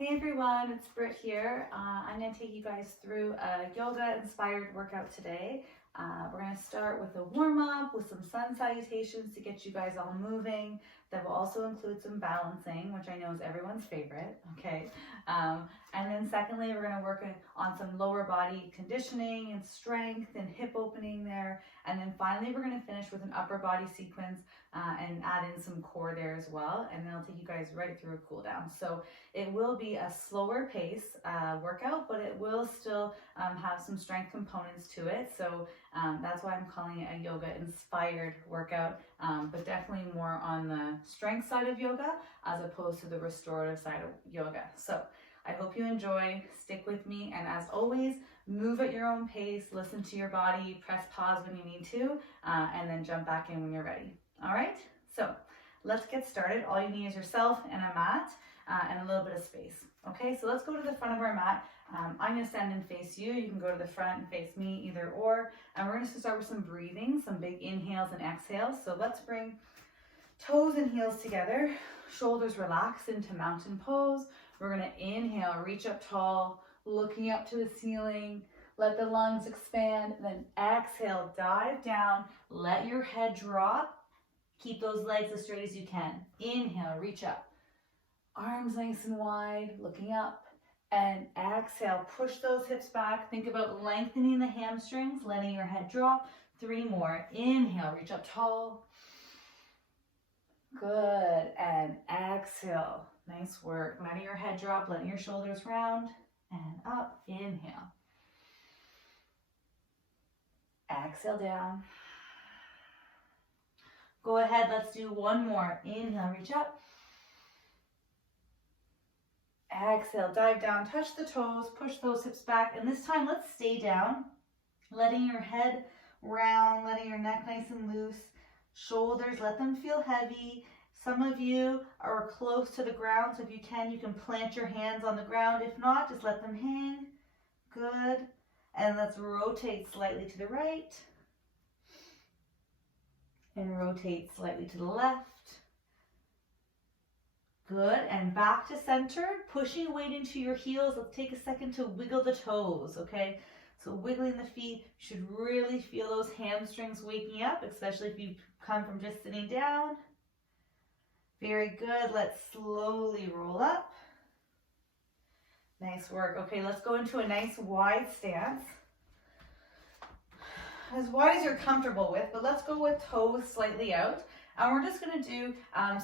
Hey everyone, it's Britt here. I'm going to take you guys through a yoga inspired workout today. We're going to start with a warm up with some sun salutations to get you guys all moving. That will also include some balancing, which I know is everyone's favorite. Okay. And then secondly, we're going to work on some lower body conditioning and strength and hip opening there. And then finally, we're going to finish with an upper body sequence and add in some core there as well. And then I'll take you guys right through a cool down. So it will be a slower pace workout, but it will still have some strength components to it. So that's why I'm calling it a yoga inspired workout, but definitely more on the strength side of yoga as opposed to the restorative side of yoga. So I hope you enjoy, stick with me, and as always, move at your own pace, listen to your body, press pause when you need to, and then jump back in when you're ready. All right, so let's get started. All you need is yourself and a mat and a little bit of space. Okay, so let's go to the front of our mat. I'm gonna stand and face you. You can go to the front and face me, either or. And we're gonna start with some breathing, some big inhales and exhales. So let's bring toes and heels together, shoulders relaxed into mountain pose. We're gonna inhale, reach up tall, looking up to the ceiling. Let the lungs expand, then exhale, dive down, let your head drop. Keep those legs as straight as you can. Inhale, reach up. Arms nice and wide, looking up. And exhale, push those hips back. Think about lengthening the hamstrings, letting your head drop. 3 more. Inhale, reach up tall. Good. And exhale. Nice work. Letting your head drop, letting your shoulders round. And up. Inhale. Exhale down. Go ahead, let's do 1 more. Inhale, reach up. Exhale, dive down, touch the toes, push those hips back. And this time, let's stay down, letting your head round, letting your neck nice and loose. Shoulders, let them feel heavy. Some of you are close to the ground, so if you can plant your hands on the ground. If not, just let them hang. Good. And let's rotate slightly to the right. And rotate slightly to the left. Good, and back to center, pushing weight into your heels. Let's take a second to wiggle the toes, okay? So wiggling the feet, you should really feel those hamstrings waking up, especially if you come from just sitting down. Very good, let's slowly roll up. Nice work. Okay, let's go into a nice wide stance. As wide as you're comfortable with, but let's go with toes slightly out. And we're just gonna do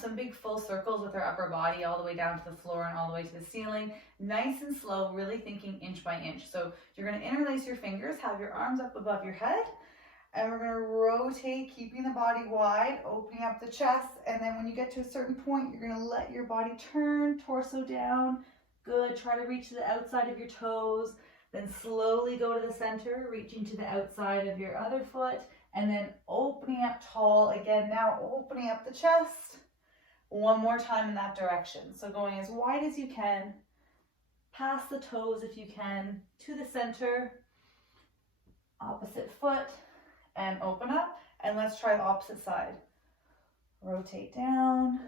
some big full circles with our upper body all the way down to the floor and all the way to the ceiling. Nice and slow, really thinking inch by inch. So you're gonna interlace your fingers, have your arms up above your head, and we're gonna rotate, keeping the body wide, opening up the chest. And then when you get to a certain point, you're gonna let your body turn, torso down. Good, try to reach to the outside of your toes. Then slowly go to the center, reaching to the outside of your other foot, and then opening up tall. Again, now opening up the chest. 1 more time in that direction. So going as wide as you can, past the toes if you can, to the center, opposite foot, and open up. And let's try the opposite side. Rotate down.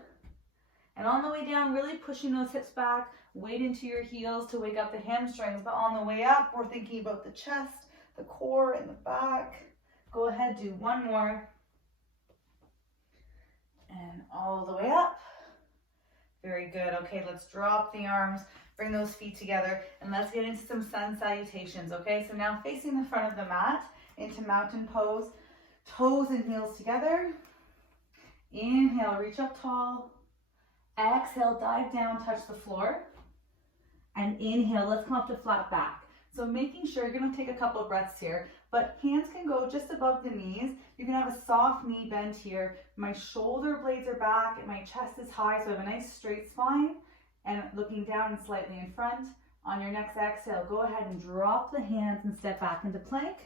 And on the way down, really pushing those hips back, weight into your heels to wake up the hamstrings. But on the way up, we're thinking about the chest, the core, and the back. Go ahead, do 1 more. And all the way up. Very good. Okay, let's drop the arms, bring those feet together, and let's get into some sun salutations, okay? So now facing the front of the mat into mountain pose, toes and heels together. Inhale, reach up tall. Exhale, dive down, touch the floor. And inhale, let's come up to flat back. So making sure, you're gonna take a couple of breaths here, but hands can go just above the knees. You can have a soft knee bend here. My shoulder blades are back and my chest is high, so I have a nice straight spine and looking down and slightly in front. On your next exhale, go ahead and drop the hands and step back into plank.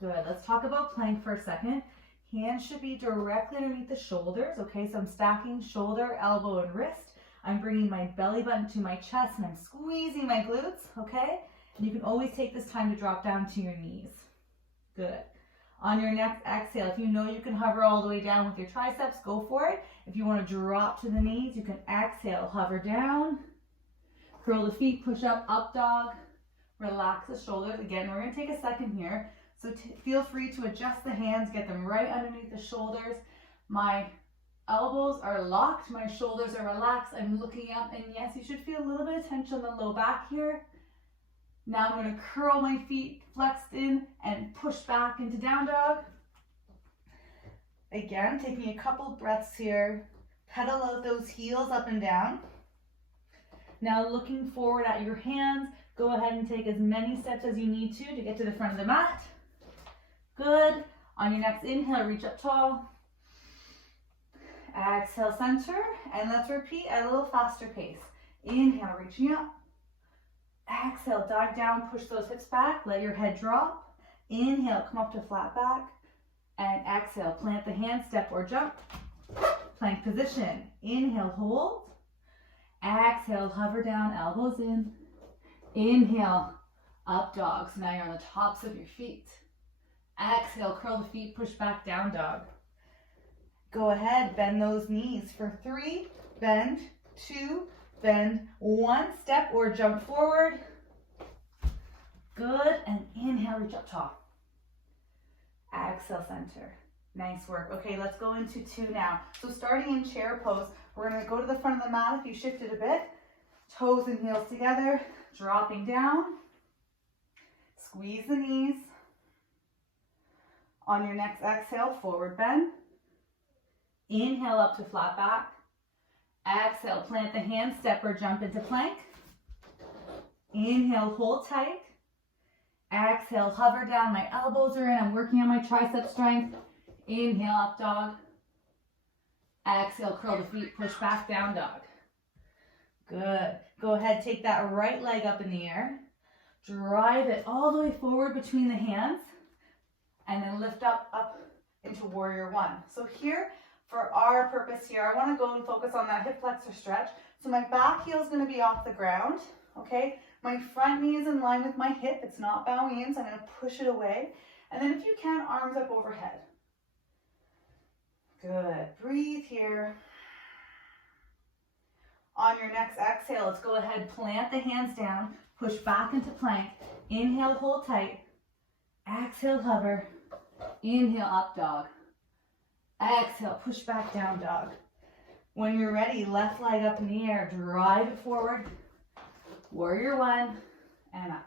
Good, let's talk about plank for a second. Hands should be directly underneath the shoulders, okay? So I'm stacking shoulder, elbow, and wrist. I'm bringing my belly button to my chest and I'm squeezing my glutes, okay? And you can always take this time to drop down to your knees. Good. On your next exhale, if you know you can hover all the way down with your triceps, go for it. If you want to drop to the knees, you can exhale, hover down, curl the feet, push up, up dog, relax the shoulders. Again, we're going to take a second here. So feel free to adjust the hands, get them right underneath the shoulders. My elbows are locked, my shoulders are relaxed, I'm looking up, and yes, you should feel a little bit of tension on the low back here. Now I'm going to curl my feet flexed in and push back into down dog. Again, taking a couple breaths here. Pedal out those heels up and down. Now looking forward at your hands, go ahead and take as many steps as you need to get to the front of the mat. Good. On your next inhale, reach up tall. Exhale, center, and let's repeat at a little faster pace. Inhale, reaching up. Exhale, dive down, push those hips back, let your head drop. Inhale, come up to flat back. And exhale, plant the hand, step or jump. Plank position. Inhale, hold. Exhale, hover down, elbows in. Inhale, up dog. So now you're on the tops of your feet. Exhale, curl the feet, push back, down dog. Go ahead, bend those knees for 3, bend, 2, bend, 1, step or jump forward. Good, and inhale, reach up tall. Exhale, center. Nice work. Okay, let's go into 2 now. So starting in chair pose, we're gonna go to the front of the mat. If you shifted a bit, toes and heels together, dropping down, squeeze the knees. On your next exhale, forward bend. Inhale up to flat back. Exhale, plant the hand, step or jump into plank. Inhale, hold tight. Exhale, hover down, my elbows are in, I'm working on my tricep strength. Inhale, up dog. Exhale, curl the feet, push back, down dog. Good. Go ahead, take that right leg up in the air. Drive it all the way forward between the hands. And then lift up into warrior 1. So here, for our purpose here, I want to go and focus on that hip flexor stretch. So my back heel is going to be off the ground, okay? My front knee is in line with my hip. It's not bowing in, so I'm going to push it away. And then if you can, arms up overhead. Good. Breathe here. On your next exhale, let's go ahead, plant the hands down, push back into plank. Inhale, hold tight. Exhale, hover. Inhale, up dog. Exhale, push back, down dog. When you're ready, left leg up in the air, drive it forward. Warrior 1 and up.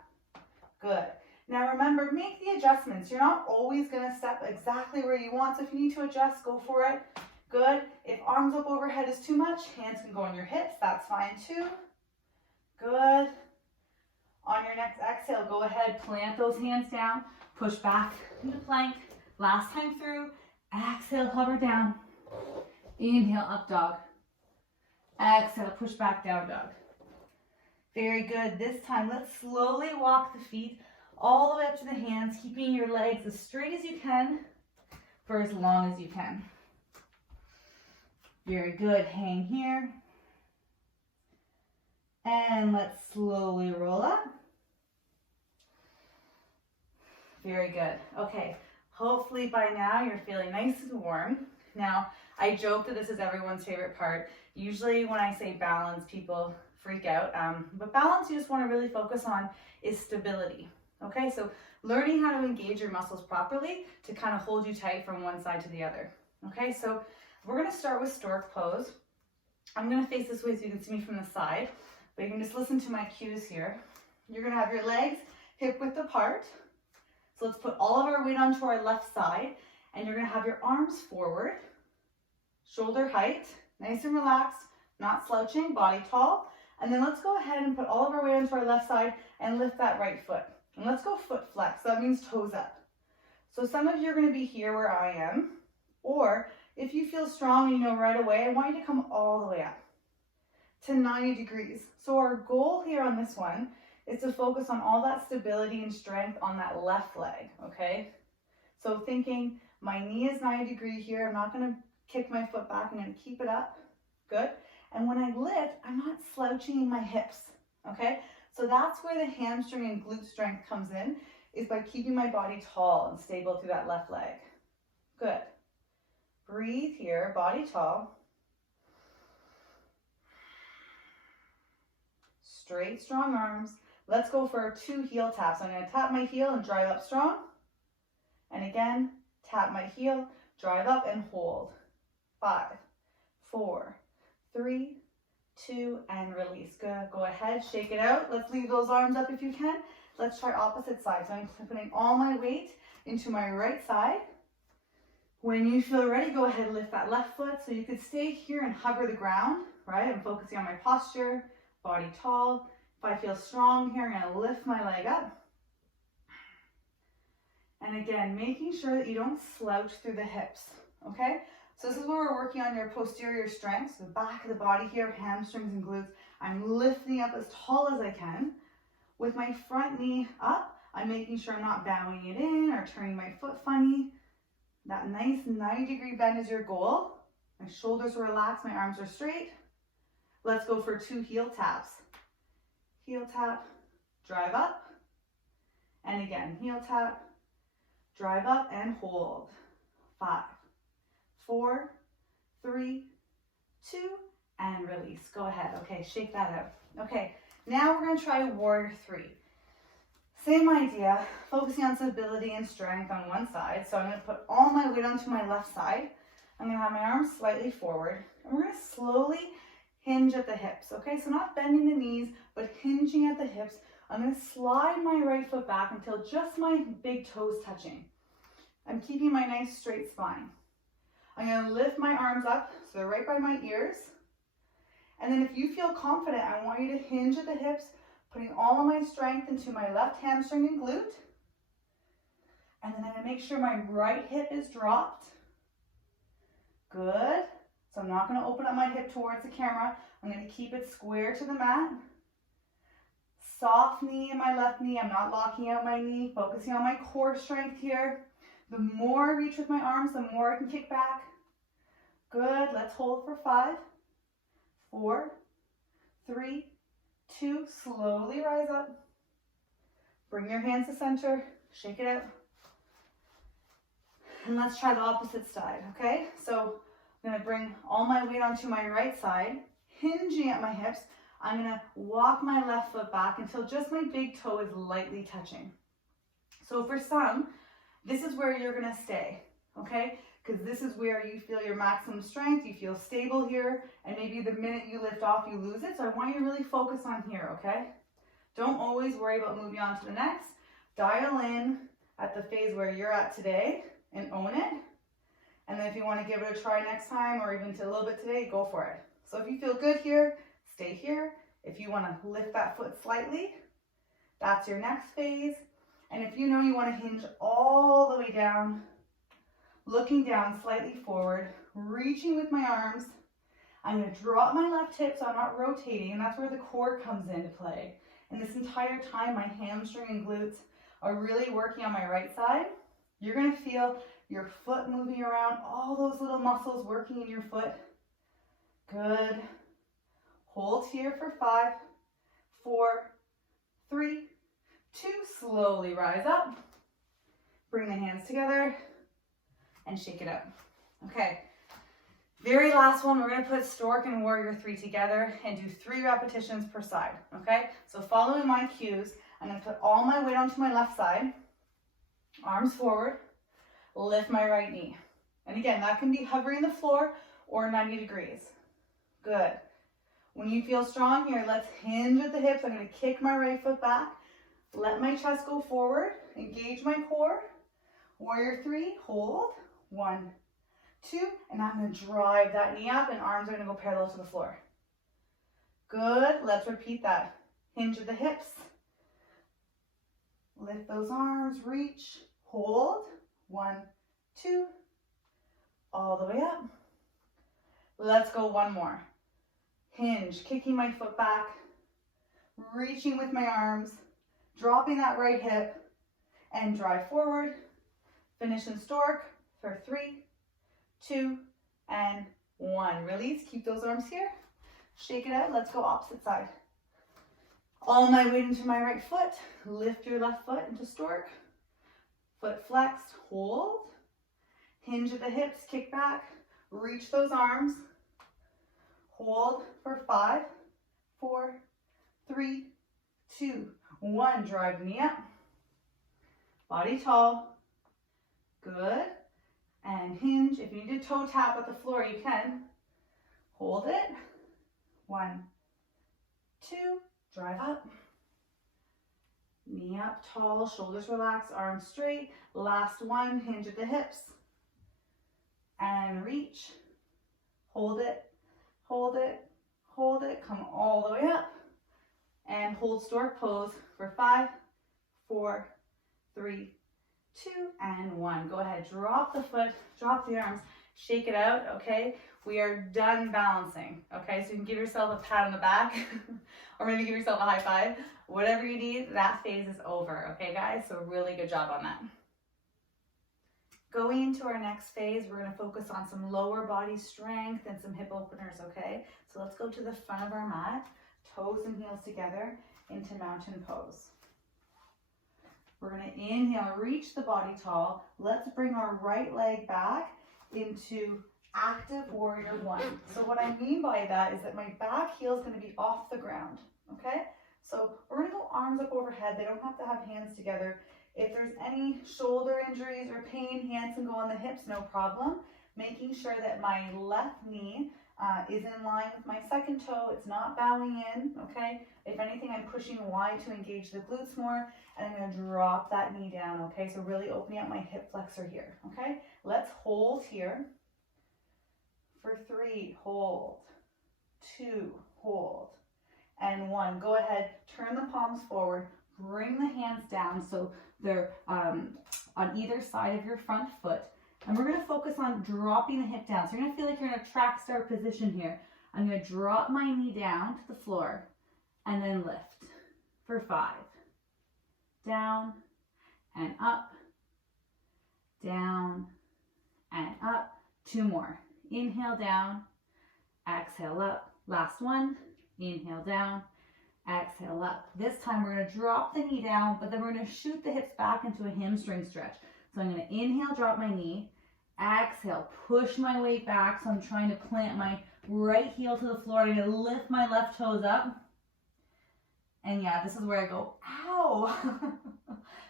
Good. Now remember, make the adjustments. You're not always going to step exactly where you want, so if you need to adjust, go for it. Good. If arms up overhead is too much, hands can go on your hips. That's fine too. Good. On your next exhale, go ahead, plant those hands down, push back into plank. Last time through, exhale, hover down. Inhale, up dog. Exhale, push back, down dog. Very good. This time, let's slowly walk the feet all the way up to the hands, keeping your legs as straight as you can for as long as you can. Very good. Hang here. And let's slowly roll up. Very good. Okay. Hopefully by now you're feeling nice and warm. Now, I joke that this is everyone's favorite part. Usually when I say balance, people freak out. But balance you just want to really focus on is stability. Okay, so learning how to engage your muscles properly to kind of hold you tight from one side to the other. Okay, so we're going to start with stork pose. I'm going to face this way so you can see me from the side, but you can just listen to my cues here. You're going to have your legs hip width apart. So let's put all of our weight onto our left side, and you're going to have your arms forward, shoulder height, nice and relaxed, not slouching, body tall. And then let's go ahead and put all of our weight onto our left side and lift that right foot. And let's go foot flex. So that means toes up. So some of you are going to be here where I am, or if you feel strong and you know right away, I want you to come all the way up to 90 degrees. So our goal here on this one is to focus on all that stability and strength on that left leg, okay? So thinking my knee is 90 degrees here. I'm not going to kick my foot back. I'm going to keep it up. Good. And when I lift, I'm not slouching in my hips, okay? So that's where the hamstring and glute strength comes in, is by keeping my body tall and stable through that left leg. Good. Breathe here, body tall. Straight, strong arms. Let's go for 2 heel taps. I'm going to tap my heel and drive up strong. And again, tap my heel, drive up and hold. 5, 4, 3, 2, and release. Good. Go ahead, shake it out. Let's leave those arms up if you can. Let's try opposite sides. So I'm putting all my weight into my right side. When you feel ready, go ahead and lift that left foot. So you could stay here and hover the ground, right? I'm focusing on my posture, body tall. If I feel strong here, I'm going to lift my leg up. And again, making sure that you don't slouch through the hips, okay? So this is where we're working on your posterior strength, so the back of the body here, hamstrings and glutes. I'm lifting up as tall as I can. With my front knee up, I'm making sure I'm not bowing it in or turning my foot funny. That nice 90-degree bend is your goal. My shoulders are relaxed, my arms are straight. Let's go for 2 heel taps. Heel tap, drive up. And again, heel tap, drive up and hold. 5, 4, 3, 2, and release. Go ahead. Okay, shake that out. Okay, now we're going to try warrior 3. Same idea, focusing on stability and strength on one side. So I'm going to put all my weight onto my left side. I'm going to have my arms slightly forward. And we're going to slowly hinge at the hips. Okay, so not bending the knees, but hinging at the hips. I'm going to slide my right foot back until just my big toes touching. I'm keeping my nice straight spine. I'm going to lift my arms up so they're right by my ears. And then if you feel confident, I want you to hinge at the hips, putting all of my strength into my left hamstring and glute. And then I'm going to make sure my right hip is dropped. Good. So I'm not going to open up my hip towards the camera. I'm going to keep it square to the mat. Soft knee in my left knee. I'm not locking out my knee, focusing on my core strength here. The more I reach with my arms, the more I can kick back. Good. Let's hold for 5, 4, 3, 2. Slowly rise up. Bring your hands to center. Shake it out. And let's try the opposite side, okay? So I'm going to bring all my weight onto my right side, hinging at my hips. I'm going to walk my left foot back until just my big toe is lightly touching. So for some, this is where you're going to stay, okay? Because this is where you feel your maximum strength, you feel stable here, and maybe the minute you lift off, you lose it. So I want you to really focus on here, okay? Don't always worry about moving on to the next. Dial in at the phase where you're at today and own it. And then if you want to give it a try next time or even to a little bit today, go for it. So if you feel good here, stay here. If you want to lift that foot slightly, that's your next phase. And if you know you want to hinge all the way down, looking down slightly forward, reaching with my arms, I'm going to drop my left hip so I'm not rotating, and that's where the core comes into play. And this entire time, my hamstring and glutes are really working on my right side. You're going to feel your foot moving around, all those little muscles working in your foot. Good. Hold here for 5, 4, 3, 2. Slowly rise up. Bring the hands together and shake it out. Okay. Very last one, we're going to put Stork and Warrior 3 together and do 3 repetitions per side. Okay. So following my cues, I'm going to put all my weight onto my left side. Arms forward. Lift my right knee. And again, that can be hovering the floor or 90 degrees. Good. When you feel strong here, let's hinge at the hips. I'm going to kick my right foot back. Let my chest go forward. Engage my core. Warrior 3, hold. 1, 2, and I'm going to drive that knee up and arms are going to go parallel to the floor. Good. Let's repeat that. Hinge at the hips. Lift those arms, reach, hold. 1, 2, all the way up. Let's go one more. Hinge, kicking my foot back, reaching with my arms, dropping that right hip, and drive forward. Finish in Stork for 3, 2, and 1. Release, keep those arms here. Shake it out, let's go opposite side. All my weight into my right foot, lift your left foot into Stork. Foot flexed, hold. Hinge at the hips, kick back, reach those arms. Hold for 5, 4, 3, 2, 1. Drive knee up. Body tall. Good. And hinge. If you need to toe tap at the floor, you can. Hold it. 1, 2. Drive up. Knee up, tall, shoulders relaxed, arms straight. Last one, hinge at the hips. And reach. Hold it, hold it, hold it. Come all the way up. And hold stork pose for 5, 4, 3, 2, and 1. Go ahead, drop the foot, drop the arms, shake it out, okay? We are done balancing, okay? So you can give yourself a pat on the back or maybe give yourself a high five. Whatever you need, that phase is over, okay guys? So really good job on that. Going into our next phase, we're gonna focus on some lower body strength and some hip openers, okay? So let's go to the front of our mat, toes and heels together into mountain pose. We're gonna inhale, reach the body tall. Let's bring our right leg back into active warrior 1. So what I mean by that is that my back heel is gonna be off the ground, okay? So we're gonna go arms up overhead. They don't have to have hands together. If there's any shoulder injuries or pain, hands can go on the hips, no problem. Making sure that my left knee is in line with my second toe. It's not bowing in, okay? If anything, I'm pushing wide to engage the glutes more, and I'm gonna drop that knee down, okay? So really opening up my hip flexor here, okay? Let's hold here. For 3, hold. 2, hold. And 1, go ahead, turn the palms forward, bring the hands down so they're on either side of your front foot. And we're gonna focus on dropping the hip down. So you're gonna feel like you're in a track start position here. I'm gonna drop my knee down to the floor and then lift for 5. Down and up, down and up. 2 more. Inhale down, exhale up. Last one, inhale down, exhale up. This time we're gonna drop the knee down, but then we're gonna shoot the hips back into a hamstring stretch. So I'm gonna inhale, drop my knee, exhale, push my weight back. So I'm trying to plant my right heel to the floor. I'm gonna lift my left toes up. And yeah, this is where I go, ow.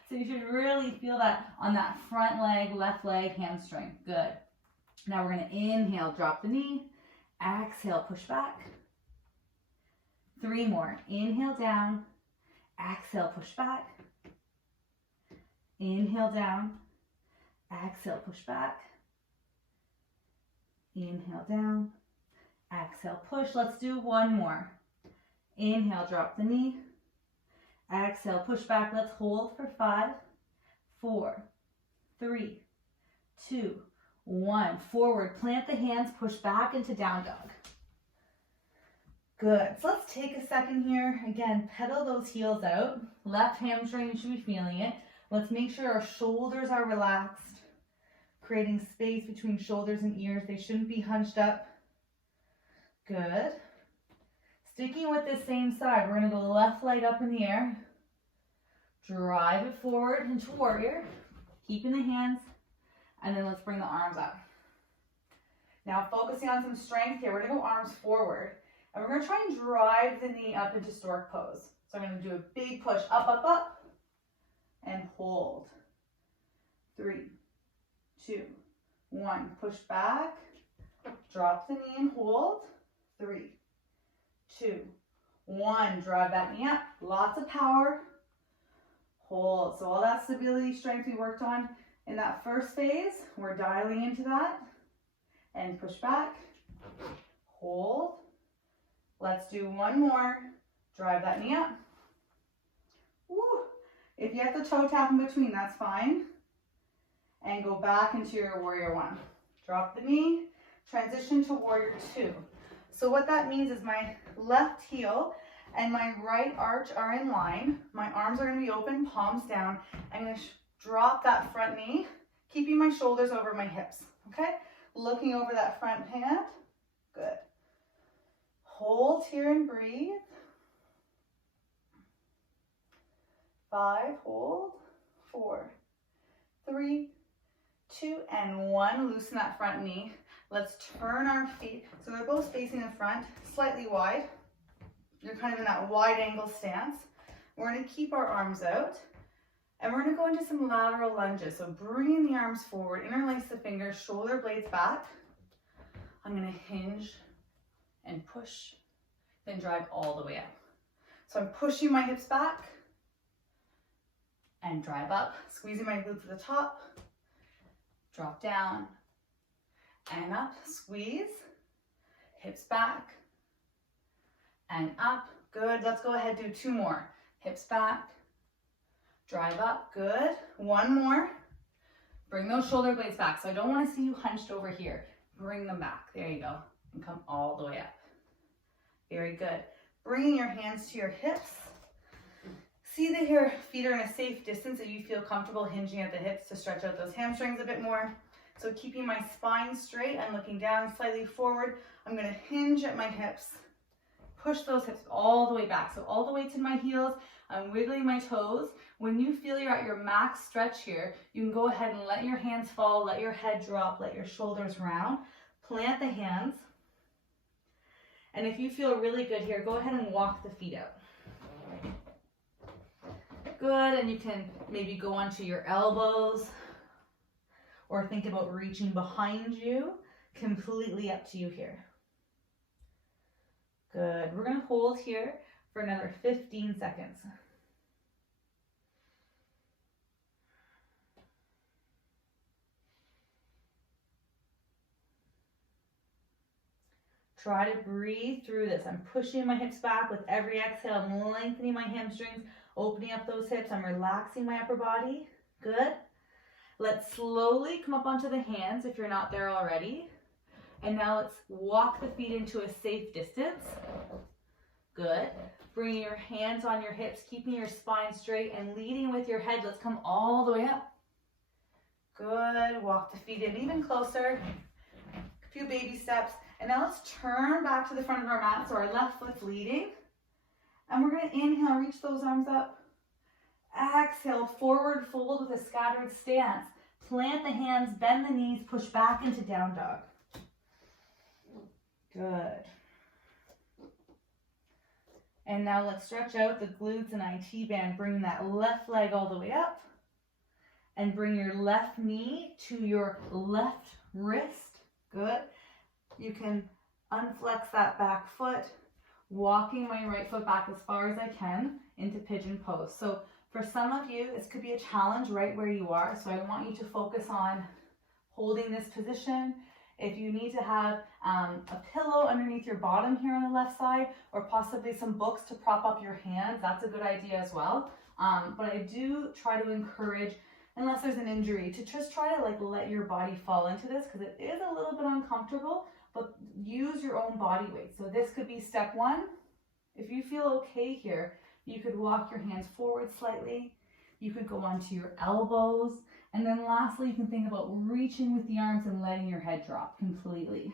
So you should really feel that on that front leg, left leg, hamstring. Good. Now we're gonna inhale, drop the knee, exhale, push back. 3 more. Inhale down, exhale, push back. Inhale down, exhale, push back. Inhale down, exhale, push. Let's do 1 more. Inhale, drop the knee. Exhale, push back. Let's hold for 5, 4, 3, 2, 1. Forward, plant the hands, push back into down dog. Good. So let's take a second here. Again, pedal those heels out. Left hamstring, you should be feeling it. Let's make sure our shoulders are relaxed, creating space between shoulders and ears. They shouldn't be hunched up. Good. Sticking with this same side, we're gonna go left leg up in the air. Drive it forward into warrior, keeping the hands, and then let's bring the arms up. Now focusing on some strength here, we're gonna go arms forward, and we're gonna try and drive the knee up into stork pose. So I'm gonna do a big push, up, up, up, and hold. 3, 2, 1, push back, drop the knee and hold. 3, 2, 1, drive that knee up, lots of power, hold. So all that stability, strength we worked on in that first phase, we're dialing into that, and push back, hold. Let's do 1 more, drive that knee up. Woo. If you have to toe tap in between, that's fine. And go back into your warrior 1. Drop the knee, transition to warrior 2. So what that means is my left heel and my right arch are in line. My arms are going to be open, palms down. I'm going to drop that front knee, keeping my shoulders over my hips, okay? Looking over that front hand. Good. Hold here and breathe. 5, hold. 4, 3, 2, and 1. Loosen that front knee. Let's turn our feet so they're both facing the front, slightly wide. You're kind of in that wide angle stance. We're going to keep our arms out, and we're going to go into some lateral lunges. So bringing the arms forward, interlace the fingers, shoulder blades back. I'm going to hinge and push, then drive all the way up. So I'm pushing my hips back and drive up, squeezing my glutes at the top, drop down and up, squeeze, hips back and up. Good. Let's go ahead, do 2 more. Hips back, drive up. Good. 1 more. Bring those shoulder blades back. So I don't want to see you hunched over here. Bring them back. There you go. And come all the way up. Very good. Bringing your hands to your hips. See that your feet are in a safe distance, so you feel comfortable hinging at the hips to stretch out those hamstrings a bit more. So keeping my spine straight, I'm looking down slightly forward. I'm going to hinge at my hips. Push those hips all the way back. So all the way to my heels. I'm wiggling my toes. When you feel you're at your max stretch here, you can go ahead and let your hands fall, let your head drop, let your shoulders round. Plant the hands. And if you feel really good here, go ahead and walk the feet out. Good, and you can maybe go onto your elbows or think about reaching behind you. Completely up to you here. Good. We're going to hold here for another 15 seconds. Try to breathe through this. I'm pushing my hips back with every exhale. I'm lengthening my hamstrings, opening up those hips. I'm relaxing my upper body. Good. Let's slowly come up onto the hands if you're not there already. And now let's walk the feet into a safe distance. Good. Bringing your hands on your hips, keeping your spine straight and leading with your head. Let's come all the way up. Good. Walk the feet in even closer. A few baby steps. And now let's turn back to the front of our mat so our left foot's leading. And we're going to inhale, reach those arms up. Exhale, forward fold with a scattered stance. Plant the hands, bend the knees, push back into down dog. Good. And now let's stretch out the glutes and IT band. Bring that left leg all the way up. And bring your left knee to your left wrist. Good. You can unflex that back foot, walking my right foot back as far as I can into pigeon pose. So for some of you, this could be a challenge right where you are. So I want you to focus on holding this position. If you need to have a pillow underneath your bottom here on the left side, or possibly some books to prop up your hands, that's a good idea as well. But I do try to encourage, unless there's an injury, to just try to let your body fall into this, because it is a little bit uncomfortable, but use your own body weight. So this could be step 1. If you feel okay here, you could walk your hands forward slightly. You could go onto your elbows. And then lastly, you can think about reaching with the arms and letting your head drop completely.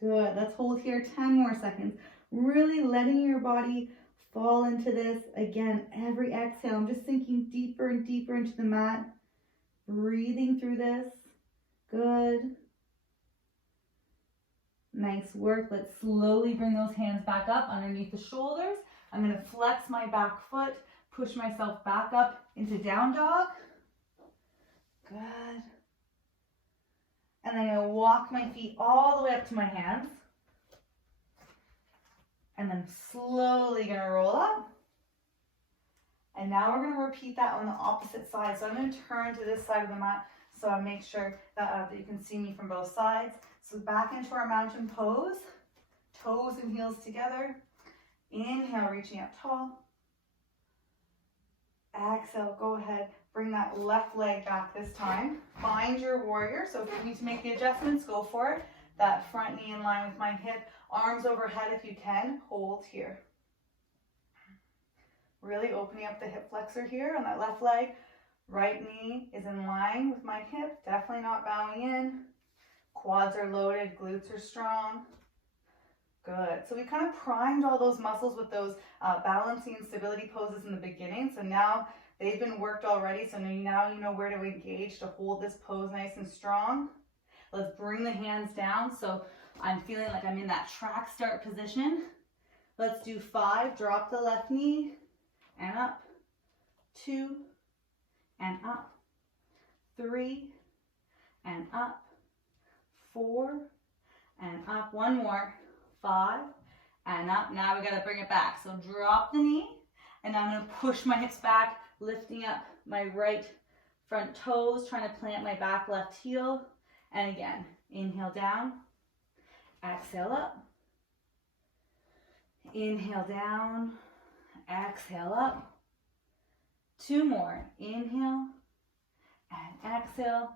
Good. Let's hold here 10 more seconds. Really letting your body fall into this. Again, every exhale, I'm just sinking deeper and deeper into the mat. Breathing through this. Good. Nice work. Let's slowly bring those hands back up underneath the shoulders. I'm going to flex my back foot, push myself back up into down dog. Good. And then I'm going to walk my feet all the way up to my hands. And then slowly going to roll up. And now we're going to repeat that on the opposite side. So I'm going to turn to this side of the mat so I make sure that you can see me from both sides. So back into our mountain pose. Toes and heels together. Inhale, reaching up tall. Exhale, go ahead. Bring that left leg back this time. Find your warrior. So if you need to make the adjustments, go for it. That front knee in line with my hip. Arms overhead if you can. Hold here. Really opening up the hip flexor here on that left leg. Right knee is in line with my hip. Definitely not bowing in. Quads are loaded. Glutes are strong. Good. So we kind of primed all those muscles with those balancing and stability poses in the beginning. So now they've been worked already. So now you know where to engage to hold this pose nice and strong. Let's bring the hands down. So I'm feeling like I'm in that track start position. Let's do 5. Drop the left knee and up. 2 and up. 3 and up. 4 and up. One more. 5 and up. Now we got to bring it back. So drop the knee and I'm going to push my hips back, lifting up my right front toes, trying to plant my back left heel. And again, inhale down, exhale up. Inhale down, exhale up. 2 more. Inhale and exhale.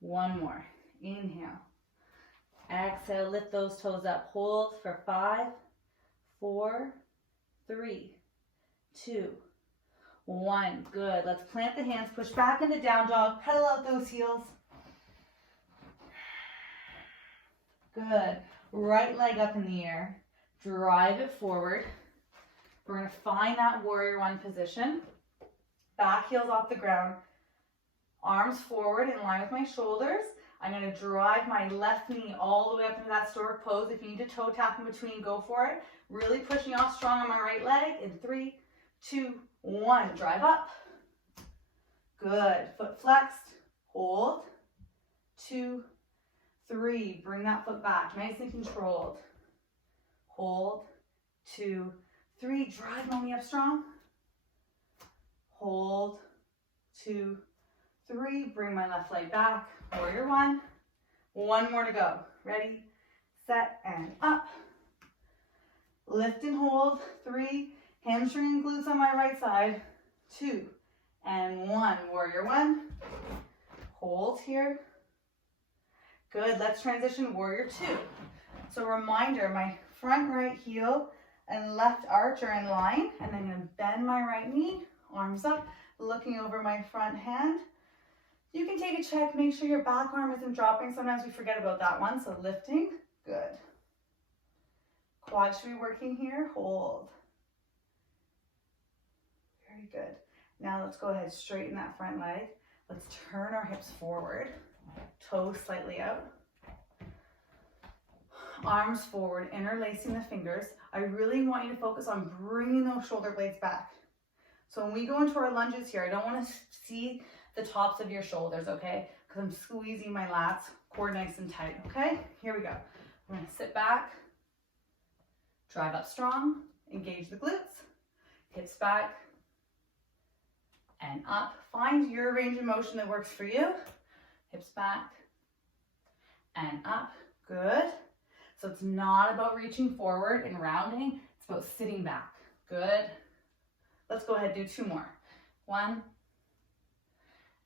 1 more. Inhale. Exhale, lift those toes up. Hold for 5, 4, 3, 2, 1. Good. Let's plant the hands, push back into down dog, pedal out those heels. Good. Right leg up in the air. Drive it forward. We're going to find that warrior one position. Back heels off the ground. Arms forward in line with my shoulders. I'm going to drive my left knee all the way up into that stork pose. If you need to toe tap in between, go for it. Really pushing off strong on my right leg. In 3, 2, 1. Drive up. Good. Foot flexed. Hold. 2, 3. Bring that foot back. Nice and controlled. Hold. 2, 3. Drive my knee up strong. Hold. 2, 3. Bring my left leg back. Warrior one. 1 more to go. Ready, set, and up. Lift and hold. 3. Hamstring and glutes on my right side. 2 and 1. Warrior one. Hold here. Good. Let's transition warrior 2. So reminder, my front right heel and left arch are in line. And then I'm going to bend my right knee, arms up, looking over my front hand. You can take a check, make sure your back arm isn't dropping. Sometimes we forget about that one, so lifting, good. Quad should be working here, hold. Very good. Now let's go ahead, straighten that front leg. Let's turn our hips forward, toes slightly out. Arms forward, interlacing the fingers. I really want you to focus on bringing those shoulder blades back. So when we go into our lunges here, I don't want to see the tops of your shoulders, okay? Because I'm squeezing my lats, core nice and tight, okay? Here we go. We're gonna sit back, drive up strong, engage the glutes, hips back, and up. Find your range of motion that works for you. Hips back, and up, good. So it's not about reaching forward and rounding, it's about sitting back, good. Let's go ahead and do 2 more. 1,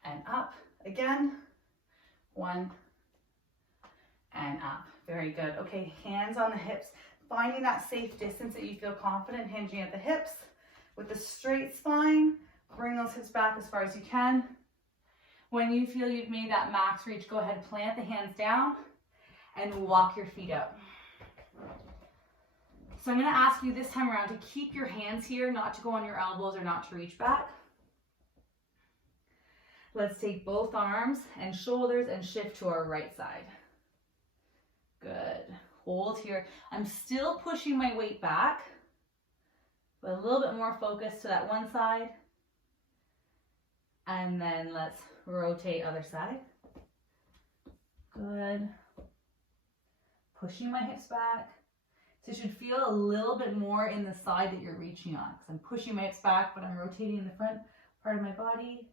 and up. Again, 1, and up. Very good. Okay, hands on the hips. Finding that safe distance that you feel confident, hinging at the hips. With the straight spine, bring those hips back as far as you can. When you feel you've made that max reach, go ahead, plant the hands down and walk your feet out. So I'm going to ask you this time around to keep your hands here, not to go on your elbows or not to reach back. Let's take both arms and shoulders and shift to our right side. Good. Hold here. I'm still pushing my weight back, but a little bit more focus to that one side. And then let's rotate other side. Good. Pushing my hips back. So you should feel a little bit more in the side that you're reaching on. Because I'm pushing my hips back, but I'm rotating the front part of my body.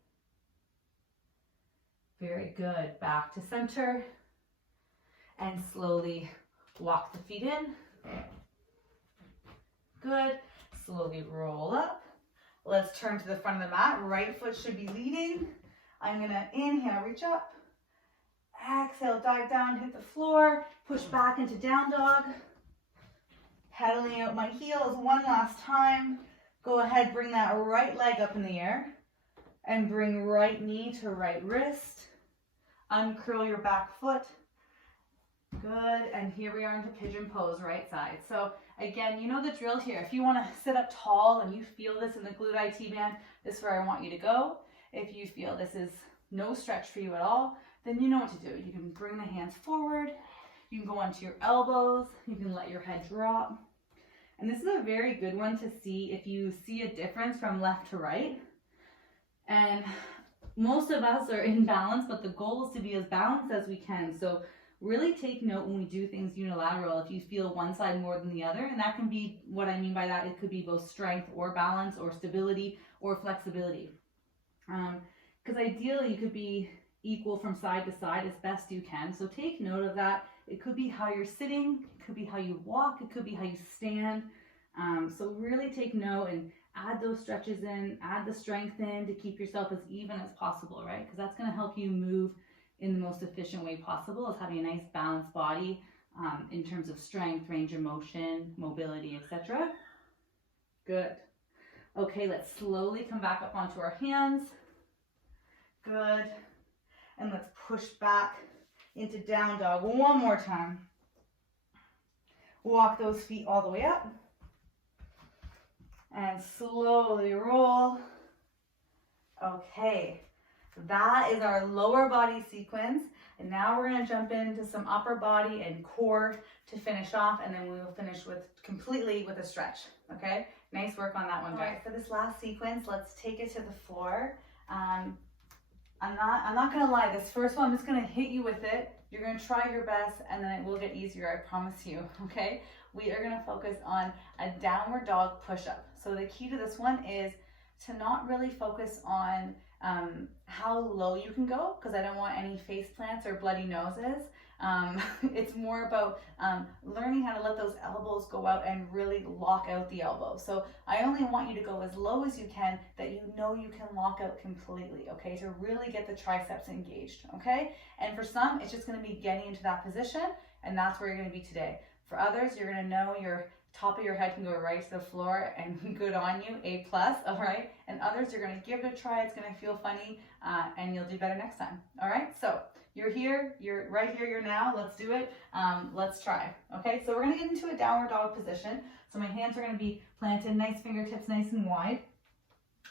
Very good. Back to center. And slowly walk the feet in. Good. Slowly roll up. Let's turn to the front of the mat. Right foot should be leading. I'm going to inhale, reach up. Exhale, dive down, hit the floor. Push back into down dog. Pedaling out my heels one last time. Go ahead, bring that right leg up in the air. And bring right knee to right wrist. Uncurl your back foot. Good, and here we are into pigeon pose, right side. So again, you know the drill here. If you want to sit up tall and you feel this in the glute IT band, this is where I want you to go. If you feel this is no stretch for you at all, then you know what to do. You can bring the hands forward, you can go onto your elbows, you can let your head drop. And this is a very good one to see if you see a difference from left to right. And most of us are in balance, but the goal is to be as balanced as we can. So really take note when we do things unilateral if you feel one side more than the other, and that can be, what I mean by that, it could be both strength or balance or stability or flexibility. Because ideally you could be equal from side to side as best you can. So take note of that. It could be how you're sitting, it could be how you walk, it could be how you stand. So really take note and add those stretches in, add the strength in to keep yourself as even as possible, right? Because that's going to help you move in the most efficient way possible, is having a nice balanced body in terms of strength, range of motion, mobility, etc. Good. Okay, let's slowly come back up onto our hands. Good. And let's push back into down dog one more time. Walk those feet all the way up. And slowly roll. Okay. That is our lower body sequence, and now we're going to jump into some upper body and core to finish off, and then we will finish with completely with a stretch. Okay, nice work on that one, guys. For this last sequence, let's take it to the floor. I'm not going to lie, this first one I'm just going to hit you with it. You're going to try your best, and then it will get easier, I promise you. Okay, we are going to focus on a downward dog push-up. So the key to this one is to not really focus on how low you can go, because I don't want any face plants or bloody noses. It's more about learning how to let those elbows go out and really lock out the elbow. So I only want you to go as low as you can, that you know you can lock out completely, okay, to really get the triceps engaged, okay? And for some, it's just going to be getting into that position, and that's where you're going to be today. For others, you're going to know your top of your head can go right to the floor, and good on you, A+, all right? And others, you're going to give it a try. It's going to feel funny, and you'll do better next time, all right? So you're here, you're right here, you're now. Let's do it. Let's try, okay? So we're going to get into a downward dog position. So my hands are going to be planted, nice fingertips nice and wide.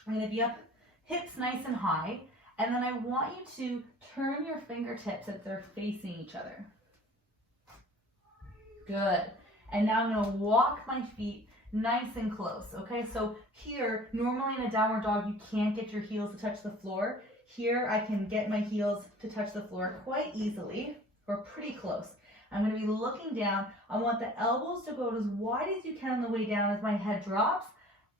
I'm going to be up, hips nice and high, and then I want you to turn your fingertips as they're facing each other. Good. And now I'm going to walk my feet nice and close, okay? So here, normally in a downward dog, you can't get your heels to touch the floor. Here, I can get my heels to touch the floor quite easily, or pretty close. I'm going to be looking down. I want the elbows to go as wide as you can on the way down as my head drops,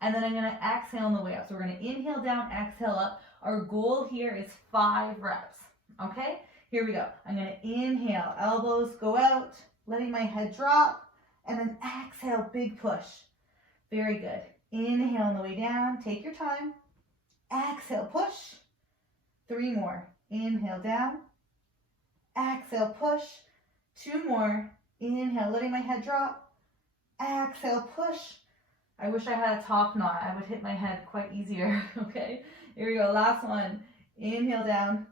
and then I'm going to exhale on the way up. So we're going to inhale down, exhale up. Our goal here is 5 reps, okay? Here we go. I'm going to inhale, elbows go out, letting my head drop. And then exhale, big push. Very good. Inhale on the way down. Take your time. Exhale, push. 3 more. Inhale down. Exhale, push. 2 more. Inhale, letting my head drop. Exhale, push. I wish I had a top knot. I would hit my head quite easier. Okay, here we go. Last one. Inhale down.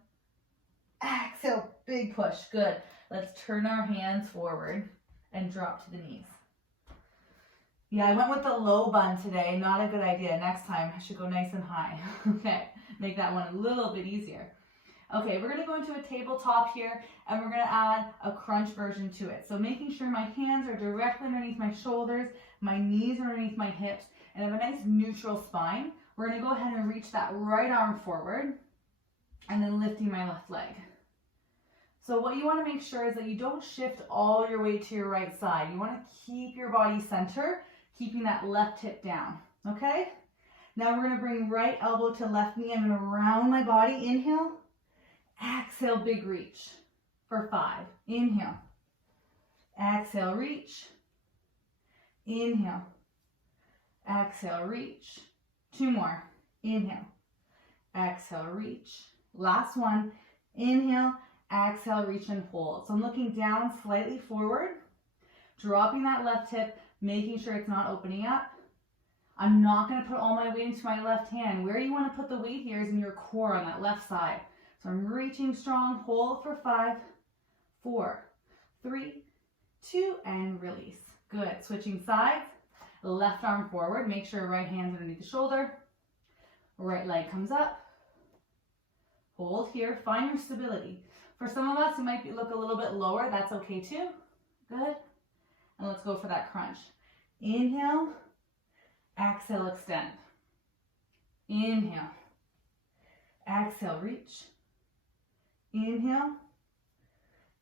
Exhale, big push. Good. Let's turn our hands forward and drop to the knees. Yeah, I went with the low bun today. Not a good idea. Next time, I should go nice and high. Okay, make that one a little bit easier. Okay, we're going to go into a tabletop here, and we're going to add a crunch version to it. So making sure my hands are directly underneath my shoulders, my knees are underneath my hips, and I have a nice neutral spine. We're going to go ahead and reach that right arm forward, and then lifting my left leg. So what you want to make sure is that you don't shift all your weight to your right side. You want to keep your body center, keeping that left hip down, okay? Now we're going to bring right elbow to left knee. I'm going to round my body. Inhale. Exhale, big reach for 5. Inhale. Exhale, reach. Inhale. Exhale, reach. 2 more. Inhale. Exhale, reach. Last one. Inhale. Exhale, reach and hold. So I'm looking down slightly forward, dropping that left hip, making sure it's not opening up. I'm not going to put all my weight into my left hand. Where you want to put the weight here is in your core on that left side. So I'm reaching strong, hold for 5, 4, 3, 2, and release. Good. Switching sides. Left arm forward. Make sure right hand's underneath the shoulder. Right leg comes up. Hold here. Find your stability. For some of us, it might look a little bit lower. That's okay too. Good. And let's go for that crunch. Inhale. Exhale, extend. Inhale. Exhale, reach. Inhale.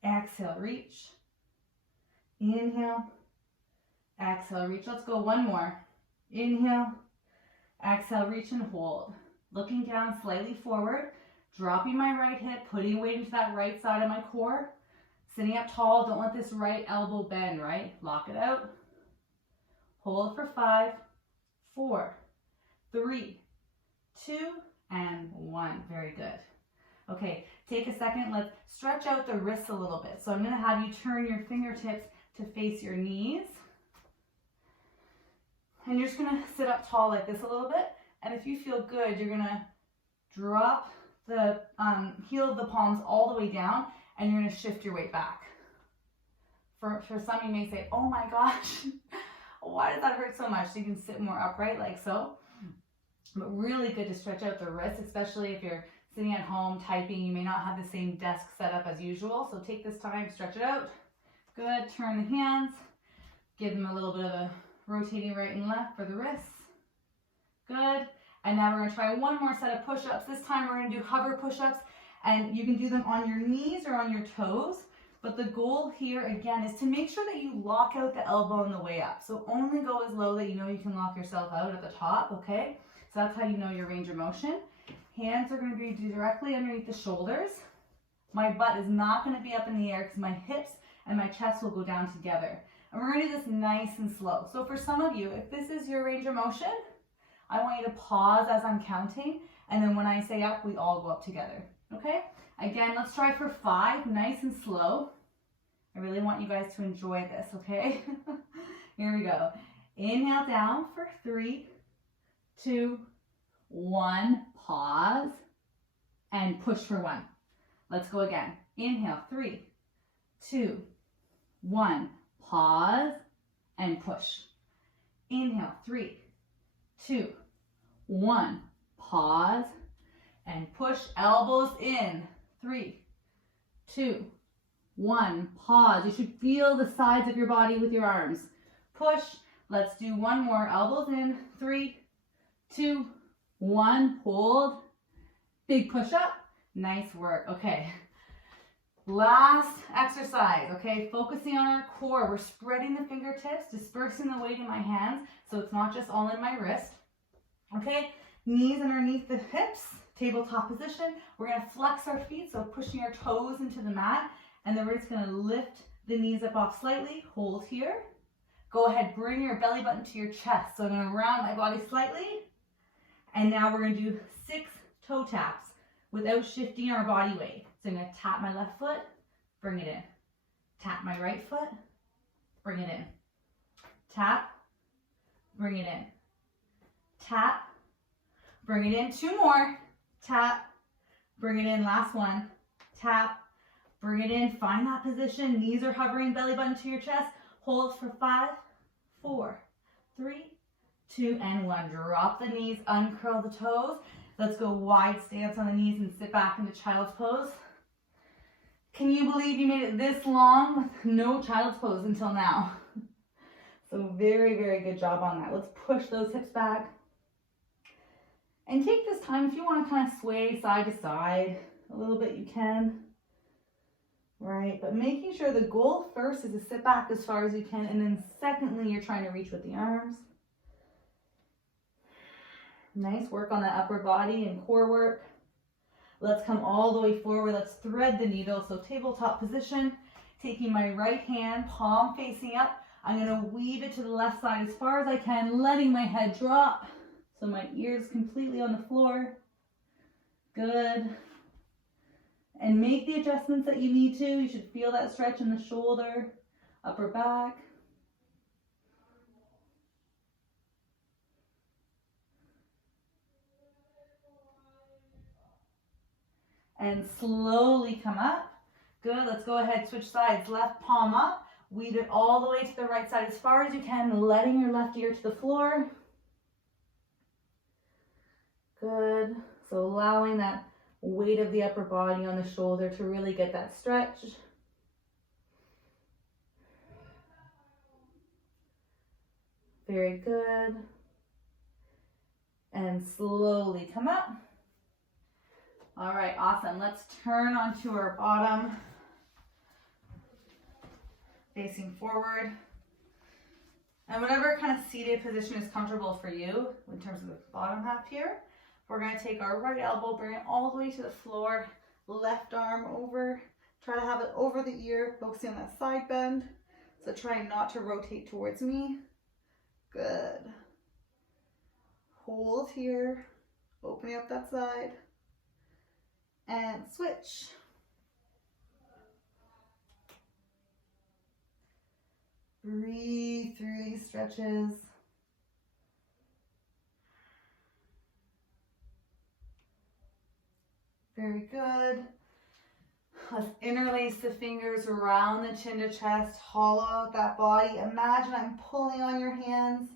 Exhale, reach. Inhale. Exhale, reach. Let's go one more. Inhale. Exhale, reach and hold. Looking down slightly forward. Dropping my right hip, putting weight into that right side of my core. Sitting up tall. Don't let this right elbow bend, right? Lock it out. Hold for 5, 4, 3, 2, and 1. Very good. Okay, take a second. Let's stretch out the wrists a little bit. So I'm going to have you turn your fingertips to face your knees. And you're just going to sit up tall like this a little bit. And if you feel good, you're going to drop the heel of the palms all the way down, and you're going to shift your weight back. For some, you may say, oh my gosh, why does that hurt so much? So you can sit more upright like so. But really good to stretch out the wrists, especially if you're sitting at home typing. You may not have the same desk set up as usual. So take this time, stretch it out. Good. Turn the hands. Give them a little bit of a rotating right and left for the wrists. Good. And now we're going to try one more set of push-ups. This time we're going to do hover push-ups, and you can do them on your knees or on your toes. But the goal here, again, is to make sure that you lock out the elbow on the way up. So only go as low that you know you can lock yourself out at the top, okay? So that's how you know your range of motion. Hands are going to be directly underneath the shoulders. My butt is not going to be up in the air because my hips and my chest will go down together. And we're going to do this nice and slow. So for some of you, if this is your range of motion, I want you to pause as I'm counting, and then when I say up, we all go up together, okay? Again, let's try for 5, nice and slow. I really want you guys to enjoy this, okay? Here we go. Inhale down for 3, 2, 1, pause, and push for 1. Let's go again. Inhale, 3, 2, 1, pause, and push. Inhale, 3, 2, 1, pause, and push. Elbows in. 3, 2, 1, pause. You should feel the sides of your body with your arms. Push. Let's do one more. Elbows in. 3, 2, 1, hold. Big push up. Nice work. Okay. Last exercise, okay? Focusing on our core. We're spreading the fingertips, dispersing the weight in my hands, so it's not just all in my wrist. Okay? Knees underneath the hips, tabletop position. We're going to flex our feet, so pushing our toes into the mat, and then we're just going to lift the knees up off slightly. Hold here. Go ahead, bring your belly button to your chest. So I'm going to round my body slightly, and now we're going to do 6 toe taps without shifting our body weight. So I'm going to tap my left foot, bring it in. Tap my right foot, bring it in. Tap, bring it in. Tap, bring it in. 2 more. Tap, bring it in. Last one. Tap, bring it in. Find that position. Knees are hovering, belly button to your chest. Hold for 5, 4, 3, 2, and 1. Drop the knees, uncurl the toes. Let's go wide stance on the knees and sit back into child's pose. Can you believe you made it this long with no child's pose until now? So very, very good job on that. Let's push those hips back. And take this time, if you want to kind of sway side to side a little bit, you can. Right, but making sure the goal first is to sit back as far as you can, and then secondly, you're trying to reach with the arms. Nice work on that upper body and core work. Let's come all the way forward. Let's thread the needle. So tabletop position, taking my right hand, palm facing up. I'm going to weave it to the left side as far as I can, letting my head drop. So my ears completely on the floor. Good. And make the adjustments that you need to. You should feel that stretch in the shoulder, upper back. And slowly come up. Good, let's go ahead, switch sides. Left palm up, Weave it all the way to the right side as far as you can, letting your left ear to the floor. Good. So allowing that weight of the upper body on the shoulder to really get that stretch. Very good. And slowly come up. All right, awesome. Let's turn onto our bottom, facing forward. And whatever kind of seated position is comfortable for you in terms of the bottom half here, we're going to take our right elbow, bring it all the way to the floor, left arm over, try to have it over the ear, focusing on that side bend. So try not to rotate towards me. Good. Hold here, opening up that side, and switch. Breathe through these stretches. Very good. Let's interlace the fingers around the chin to chest, hollow out that body. Imagine I'm pulling on your hands.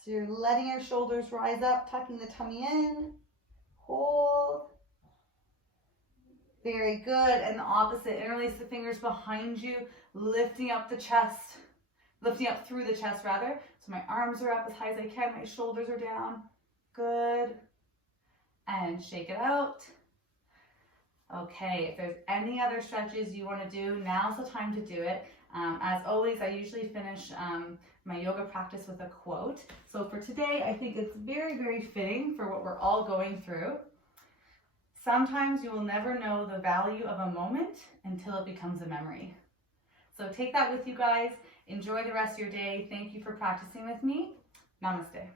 So you're letting your shoulders rise up, tucking the tummy in. Hold. Very good. And the opposite, interlace the fingers behind you, lifting up the chest, lifting up through the chest rather. So my arms are up as high as I can, my shoulders are down. Good. And shake it out. Okay, if there's any other stretches you want to do, now's the time to do it. As always, I usually finish my yoga practice with a quote. So for today, I think it's very, very fitting for what we're all going through. Sometimes you will never know the value of a moment until it becomes a memory. So take that with you guys. Enjoy the rest of your day. Thank you for practicing with me. Namaste.